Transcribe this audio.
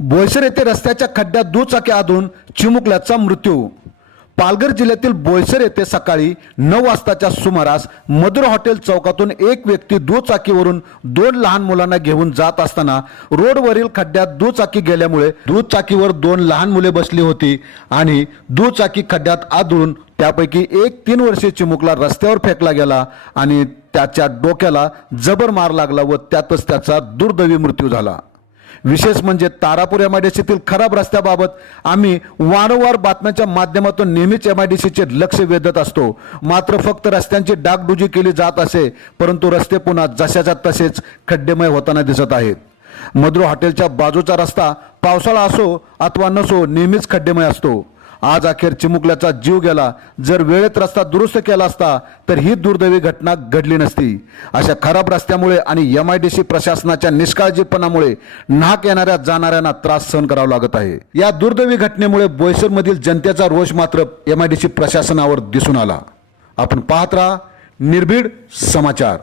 बोईसर येथे रस्त्याच्या खड्ड्यात दुचाकी आधून चिमुकल्याचा मृत्यू. पालघर जिल्ह्यातील बोईसर येथे सकाळी नऊ वाजताच्या सुमारास मधुर हॉटेल चौकातून एक व्यक्ती दुचाकीवरून दोन लहान मुलांना घेऊन जात असताना रोडवरील खड्ड्यात दुचाकी गेल्यामुळे दुचाकीवर दोन लहान मुले बसली होती आणि दुचाकी खड्ड्यात आदळून त्यापैकी एक तीन वर्षीय चिमुकला रस्त्यावर फेकला गेला आणि त्याच्या डोक्याला जबर मार लागला व त्यातच त्याचा दुर्दैवी मृत्यू झाला. विशेष म्हणजे तारापूर एम आय डी सीतील खराब रस्त्याबाबत आम्ही वारंवार बातम्यांच्या माध्यमातून नेहमीच एम आय डी सीचे लक्ष वेधत असतो. मात्र फक्त रस्त्यांची डागडुजी केली जात असे परंतु रस्ते पुन्हा जशाच्या तसेच खड्डेमय होताना दिसत आहेत. मधुर हॉटेलच्या बाजूचा रस्ता पावसाळा असो अथवा नसो नेहमीच खड्डेमय असतो. आज अखेर चिमुकल्याचा जीव गेला. जर वेळेत रस्ता दुरुस्त केला असता तर ही दुर्दैवी घटना घडली नसती. अशा खराब रस्त्यामुळे आणि एम आय डी सी प्रशासनाच्या निष्काळजीपणामुळे नाक येणाऱ्या जाणाऱ्यांना त्रास सहन करावा लागत आहे. या दुर्दैवी घटनेमुळे बोईसरमधील जनतेचा रोष मात्र एम आय डी सी प्रशासनावर दिसून आला. आपण पाहत राहा निर्भीड समाचार.